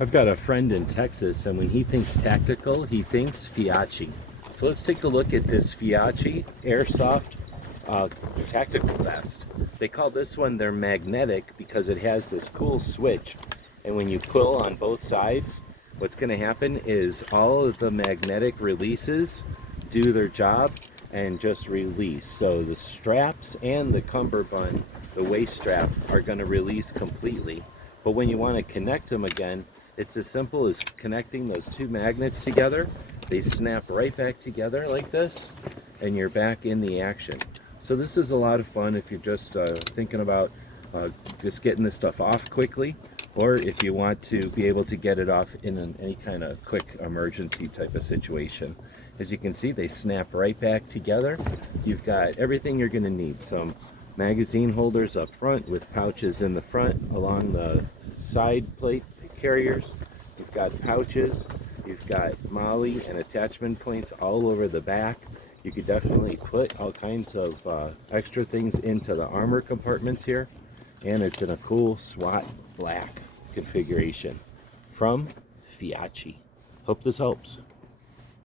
I've got a friend in Texas, and when he thinks tactical, he thinks Feyachi. So let's take a look at this Feyachi Airsoft tactical vest. They call this one their magnetic because it has this cool switch. And when you pull on both sides, what's going to happen is all of the magnetic releases do their job and just release. So the straps and the cummerbund, the waist strap, are going to release completely. But when you want to connect them again, it's as simple as connecting those two magnets together. They snap right back together like this, and you're back in the action. So this is a lot of fun if you're just thinking about just getting this stuff off quickly, or if you want to be able to get it off in any kind of quick emergency type of situation. As you can see, they snap right back together. You've got everything you're going to need. Some magazine holders up front with pouches in the front along the side plate carriers. You've got pouches, you've got MOLLE and attachment points all over the back. You could definitely put all kinds of extra things into the armor compartments here, and it's in a cool SWAT black configuration from Feyachi. Hope this helps.